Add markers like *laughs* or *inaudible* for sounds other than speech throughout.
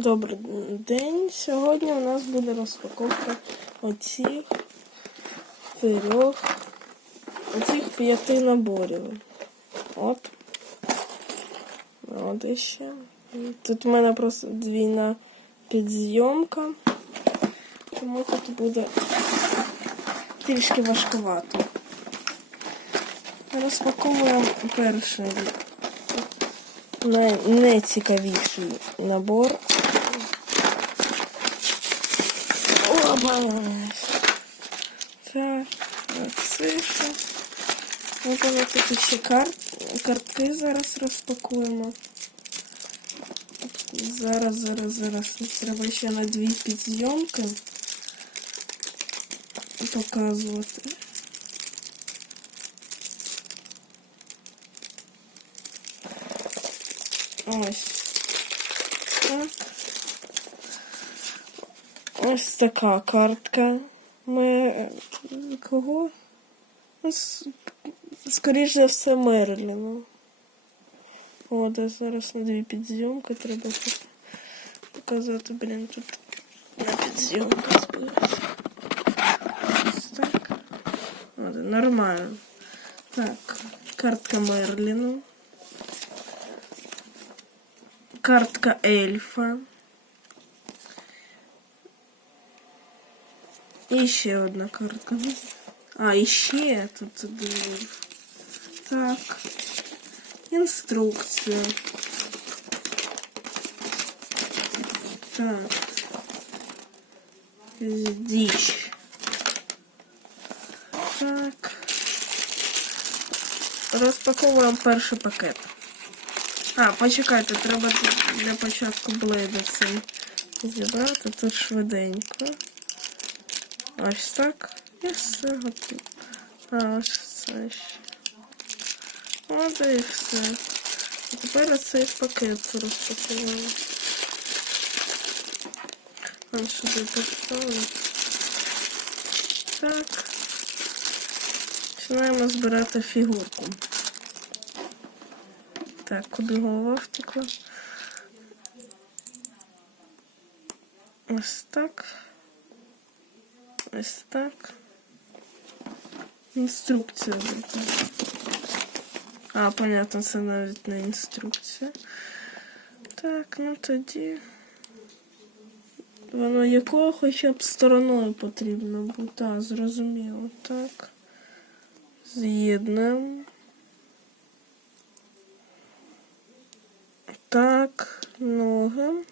Добрий день. Сьогодні у нас буде розпаковка оцих трьох, оцих п'яти наборів. От. От іще. Тут в мене просто двійна підзйомка, тому тут буде трішки важкувато. Розпаковуємо перший най- найцікавіший набор. Опа! Так, цифра. Ось тут ще карт, картки зараз розпакуємо. Зараз, зараз, зараз. Треба ще на дві підзйомки показувати. Ось. Ось така картка. Ми е, кого? Ну, с- Скоріш за все, Мерліна. О, да, зараз на дві підзйомки треба показати, блін, тут на підзйомку збилася. Ось так. О, нормально. Так, картка Мерліну. Картка ельфа. І ще одна картка. А, і ще тут один ельф. Так. Інструкція. Так. Діч. Так. Розпаковуємо перший пакет. А, почекайте, треба тут для початку блейда цей зібрати тут швиденько. Ось так. І все готово. А ось це ще. От і все. А тепер цей пакет розпакуємо. Он сюди поставлю. Так. Починаємо збирати фігурку. Так, куди голова втекла? Ось так. Ось так. Інструкція. А, понятно, це навіть не інструкція. Так, ну тоді. Воно якого хоча б стороною потрібно бути. А, зрозуміло. Так. З'єднуємо. Так, ноги.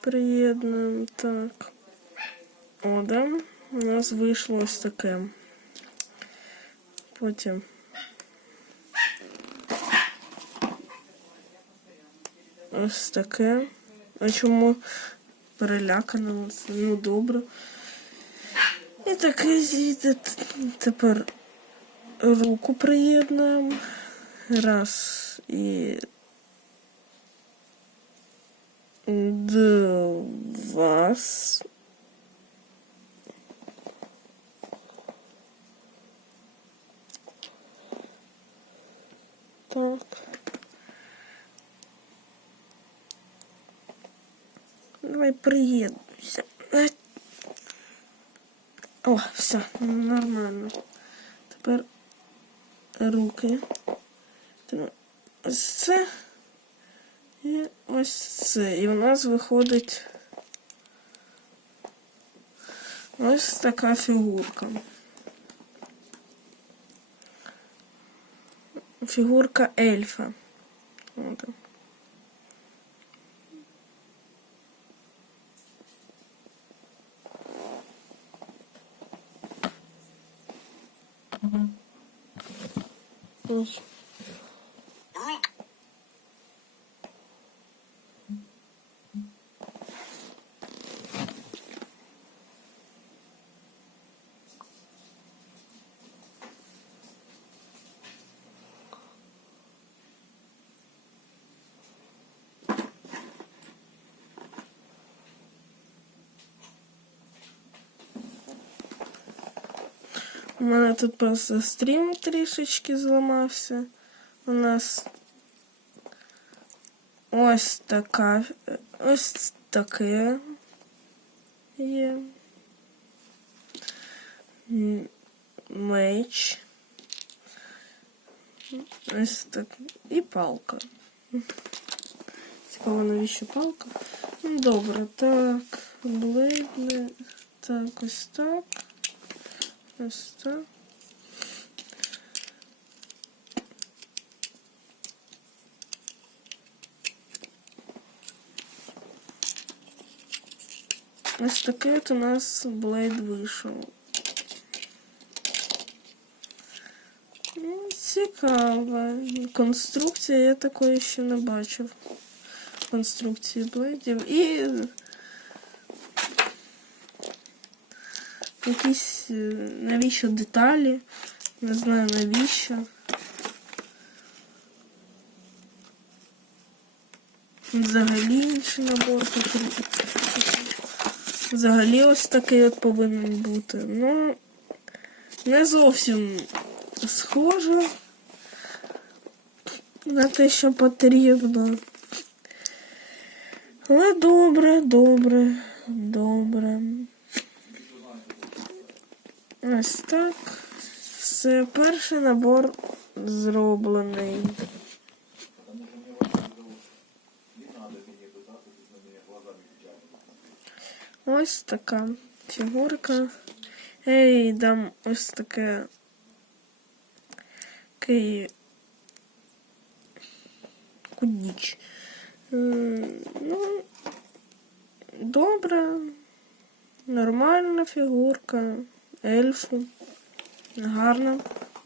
Приєднуємо так. О, да. У нас вийшло ось таке. Потім. Ось таке. А чому перелякано? Ну, добре. І таке зійде. Тепер руку приєднуємо. Раз і два. Так. Давай приєднуйся. Е. О, все, нормально. Тепер руки. Ось це. І ось це. І в нас виходить ось така фігурка. Фігурка ельфа. От. Ось. У мене тут просто стрім трішечки зламався. У нас ось така. Ось таке є. М, Меч. Ось так. І палка. Цікаво, навіщо палка? Ну, добре, так. Блейдне. Так, ось так. Ось так. Ось таке от у нас Блейд вийшов. Ну, Цікава конструкція, я такої ще не бачив. Конструкції блейдів. І якісь е, навіщо деталі. Не знаю навіщо. Взагалі інший набор потрібен. Взагалі ось такий от повинен бути. Ну, не зовсім схоже на те, що потрібно. Але добре, добре, добре. Ось так. Все, перший набор зроблений. Ось така фігурка. Ей, дам ось таке. Такий кудніч. Ну, добре. Нормальна фігурка. Ельфу. Гарна.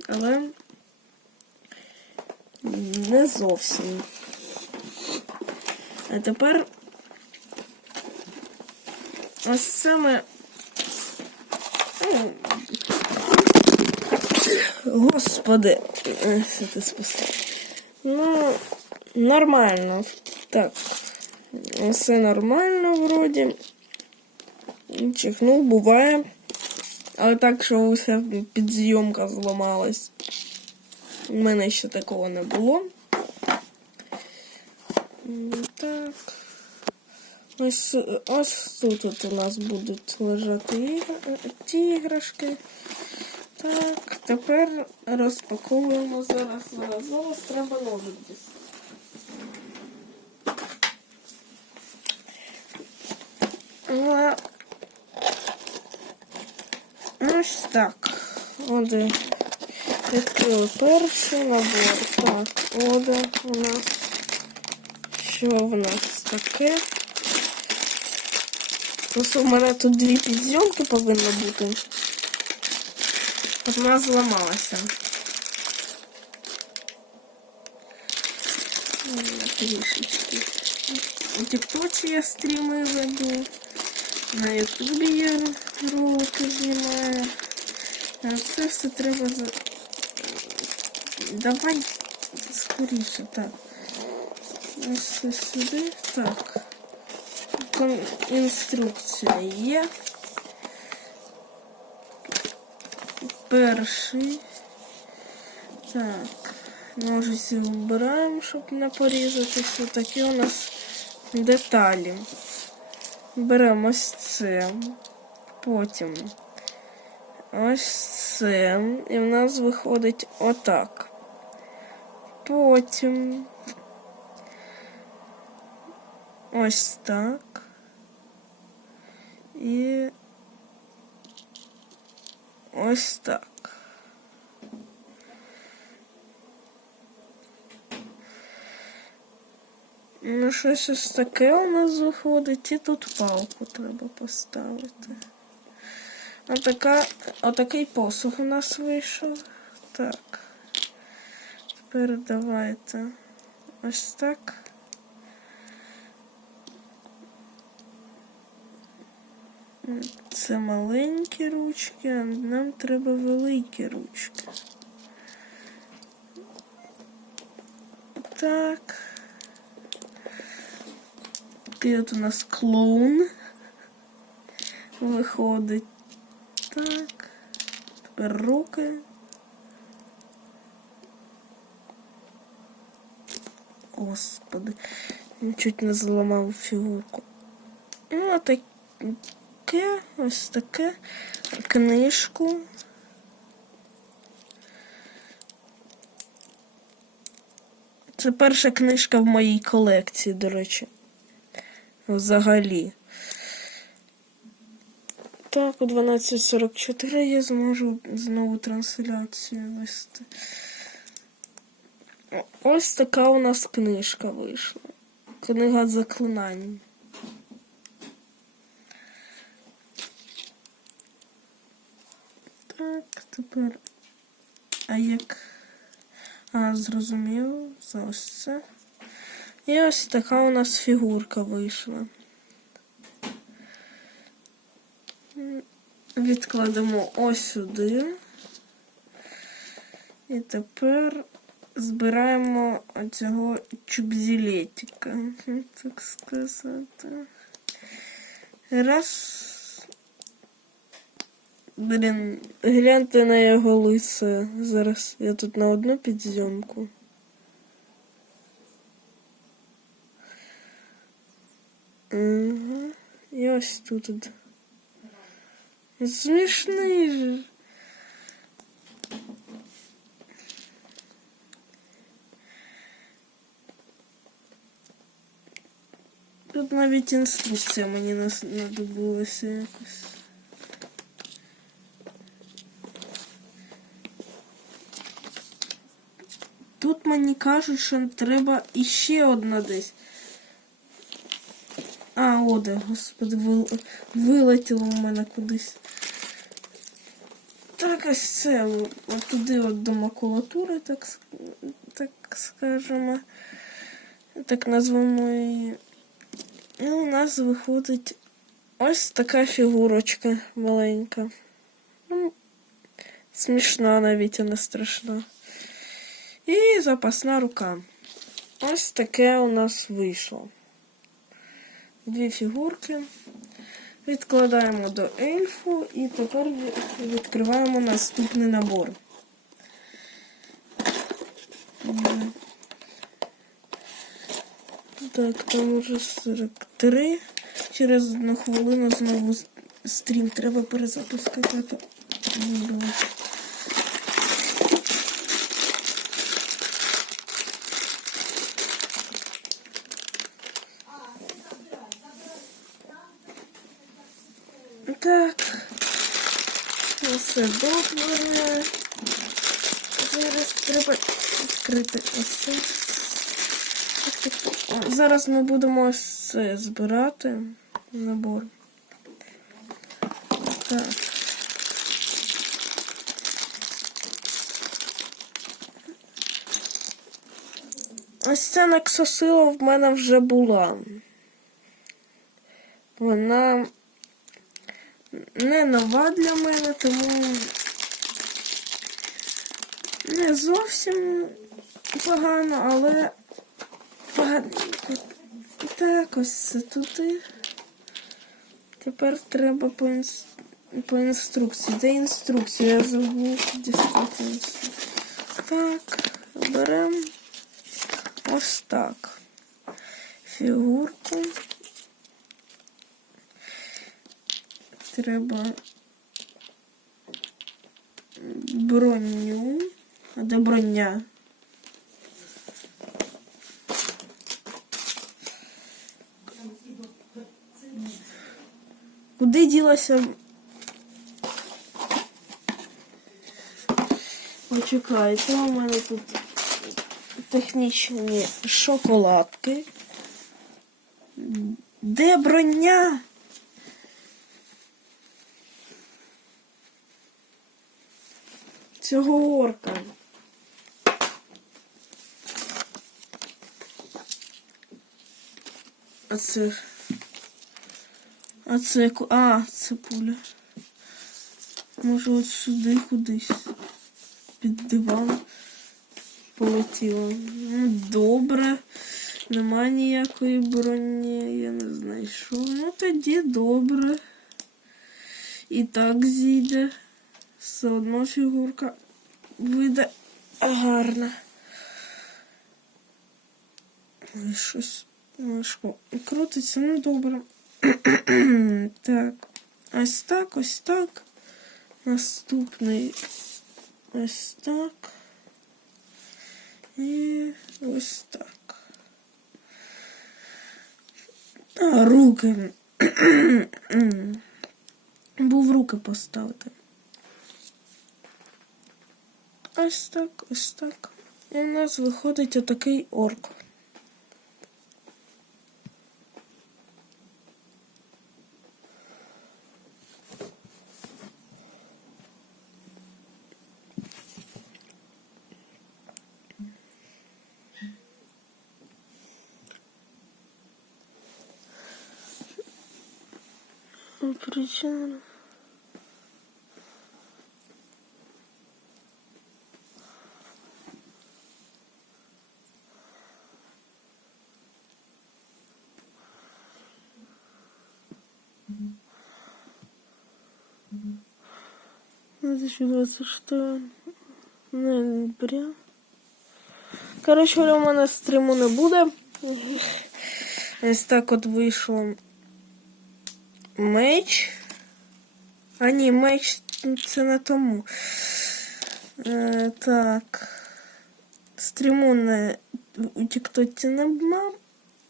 Але не зовсім. А тепер ось це ми. Ну, Господи, Е, що ти спустив? Ну, нормально. Так. Все нормально вроді. Чихнув, буває. Але так, що усе підзйомка зламалась. У мене ще такого не було. Так. Ось, ось тут от у нас будуть лежати ті іграшки. Так, тепер розпаковуємо зараз. Зараз, зараз треба ножик десь. А, Ось так. От і відкрили перший набор. Так, оде у нас. Що в нас таке? Просто в мене тут дві підзйомки повинно бути. Одна зламалася. М, Трішечки. У Тіктоці я стріми веду. На Ютубі я ролики знімаю. Це все треба за. Давай скоріше, так. Ось сюди. Так. Кон- Інструкція є. Перший. Так. Ножиці вибираємо, щоб не порізатися. Такі у нас деталі. Беремо ось це. Потім ось це. І в нас виходить отак. Потім ось так. І ось так. Ну, щось ось таке у нас виходить, і тут палку треба поставити. Отака, отакий посух у нас вийшов. Так. Тепер давайте ось так. Це маленькі ручки, а нам треба великі ручки. Так. Такий от у нас клоун виходить. Так. Тепер руки. Господи. Чуть не зламав фігурку. Ну, а таке, ось таке. Книжку. Це перша книжка в моїй колекції, до речі. Взагалі. Так, у 12.44 я зможу знову трансляцію вести. Ось така у нас книжка вийшла. Книга заклинань. Так, тепер. А як. А, зрозумів, за ось це. І ось така у нас фігурка вийшла. Відкладемо ось сюди. І тепер збираємо оцього чубзілетика, так сказати. Раз. Блін, гляньте на його лице. Зараз я тут на одну підзйомку. Ага. І ось тут. от. Смішний же. Тут навіть інструкція мені нас надобулася якось. Тут мені кажуть, що треба іще одна десь. А, о, де, господи, вил... вилетіло в мене кудись. Так, ось це от туди от до макулатури, так, так скажемо. Так назвемо її. І у нас виходить ось така фігурочка маленька. Ну, смішна навіть, а не страшна. І запасна рука. Ось таке у нас вийшло. Дві фігурки. Відкладаємо до ельфу і тепер відкриваємо наступний набор. Так, там уже 43. Через одну хвилину знову стрім треба перезапускати. а то вибило. Так. Все добре. Зараз треба відкрити ось це. Так, так, так. О, Зараз ми будемо це збирати набор. Так. Ось ця наксосила в мене вже була. Вона не нова для мене, тому не зовсім погано, але поганенько. Так, ось це туди. Тепер треба по, інс... по інструкції. Де інструкція? Я забув дістати. інструкцію. Так, беремо ось так. Фігурку. Треба броню. А де броня? Куди ділася? Почекайте, у мене тут технічні шоколадки. Де броня? Цього орка. А це. А це А, це пуля. Може от сюди кудись. Під диван полетіла. Ну, добре. Нема ніякої броні, я не знайшов. Ну тоді добре. І так зійде. Все одно фігурка вийде гарна. Ой, щось Важко. Крутиться, ну добре. *clears throat* так. Ось так, ось так. Наступний ось так. І ось так. А, руки. *clears throat* Був руки поставити. Ось так, ось так. І у нас виходить отакий орк. Причина. Двадцать двадцать что? Ноября. Коротше, у мене стриму не буде. Ось так *laughs* от вийшло меч. А ні, меч це на тому. Е, так. Стріму не у Тіктоці не мав,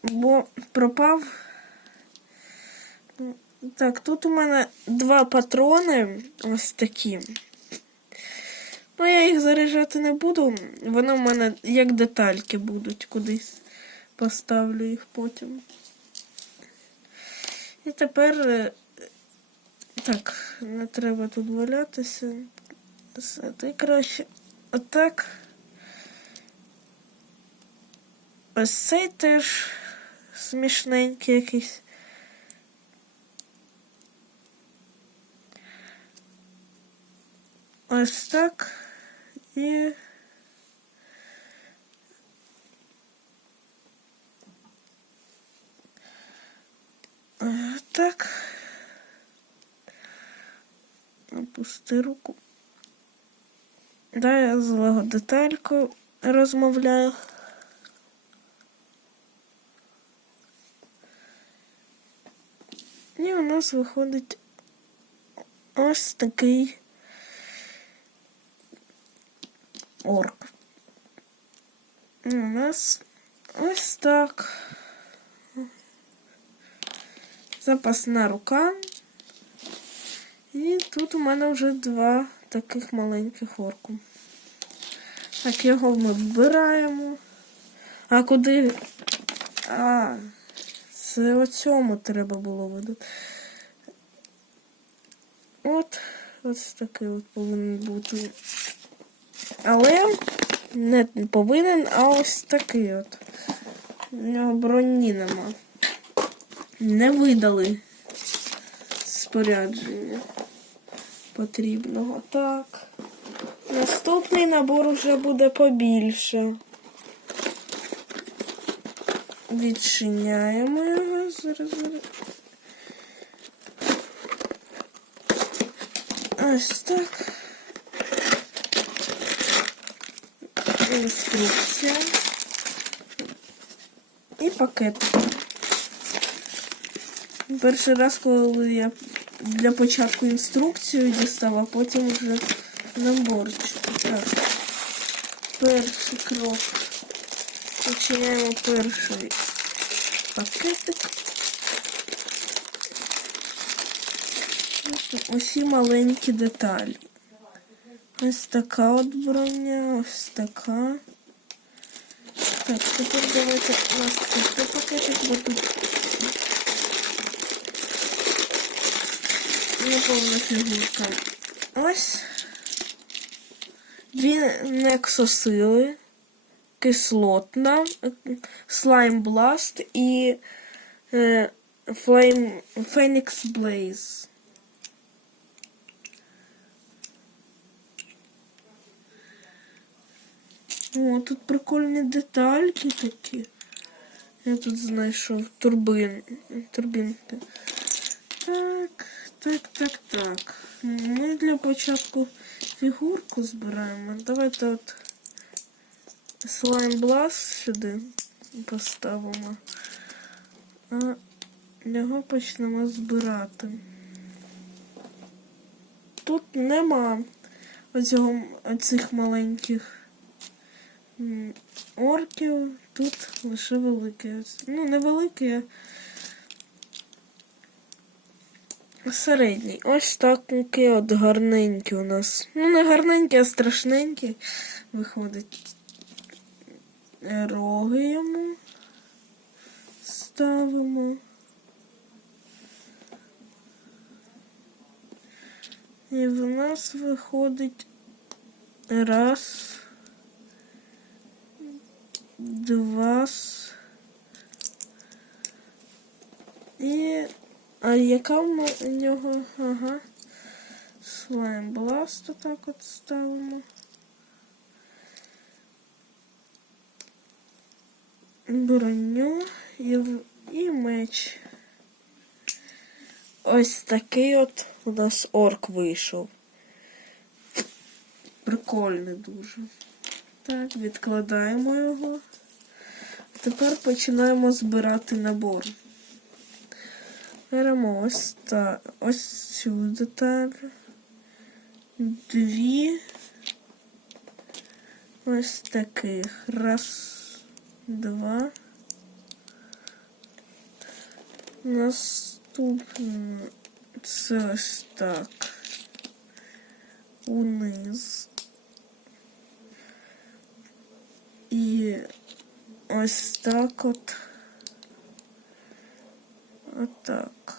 бо пропав. Так, тут у мене два патрони ось такі. Ну, я їх заряджати не буду. Вони в мене як детальки будуть кудись. Поставлю їх потім. І тепер е, так, не треба тут валятися. Все, ти краще отак. Ось цей теж смішненький якийсь. Ось так. І Е, так. Опусти руку. Да, я злого детальку розмовляю. І у нас виходить ось такий орк. І У нас ось так. Запасна рука. І тут у мене вже два таких маленьких орку. Так, його ми вбираємо. А куди? А, це о цьому треба було видати. От, ось такий от повинен бути. Але не повинен, а ось такий от. У нього броні нема. Не видали спорядження потрібного. Так. Наступний набор вже буде побільше. Відчиняємо його. Зараз, зараз. Ось так. Інструкція. І пакет. Перший раз, коли я для початку інструкцію дістала, потім вже наборчик. Так. Перший крок. Починаємо перший пакетик. Усі маленькі деталі. Ось така от броня, ось така. Так, тепер давайте наступний пакетик, бо тут неповна фігурка. Ось дві нексосили, кислотна, слайм бласт і е, Flame, Phoenix Blaze. О, тут прикольні детальки такі. Я тут знайшов турбин, турбінки. Так, так, так, так. Ми для початку фігурку збираємо. Давайте от слайм блас сюди поставимо. а його почнемо збирати. Тут нема оцього, оцих маленьких орків, тут лише великі. Ну, не великі, а середній. Ось такі от гарненькі у нас. Ну, не гарненькі, а страшненькі виходить. Роги йому ставимо. І в нас виходить раз, два. І. А яка в нього? Ага. Слайм бласт отак от ставимо. Броню і, і меч. Ось такий от у нас орк вийшов. Прикольний дуже. Так, відкладаємо його. Тепер починаємо збирати набор. Беремо ось, та, ось цю деталь. Дві. Ось таких. Раз, два. Наступне це ось так. Униз. ось так от. Отак.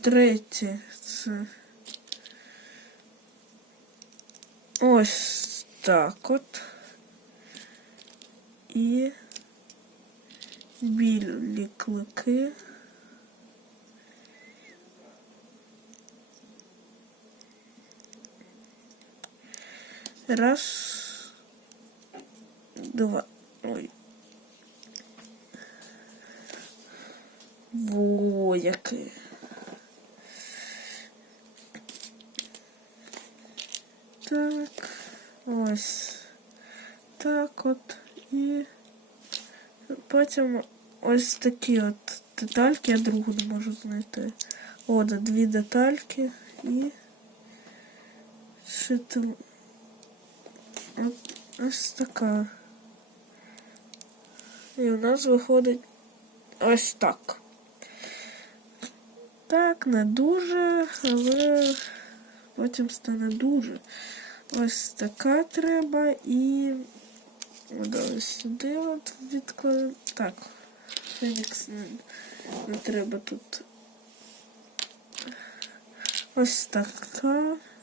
Третє це. Ось так от. І білі клики. Раз, два. Во. Так. Ось. Так от. І потім ось такі от детальки, я другу не можу знайти. О, да, дві детальки і ще там от, ось така. І у нас виходить ось так. Так, не дуже, але потім стане дуже. Ось така треба і. Ось сюди от відкладемо. Так. Фенікс не, не треба тут. Ось така.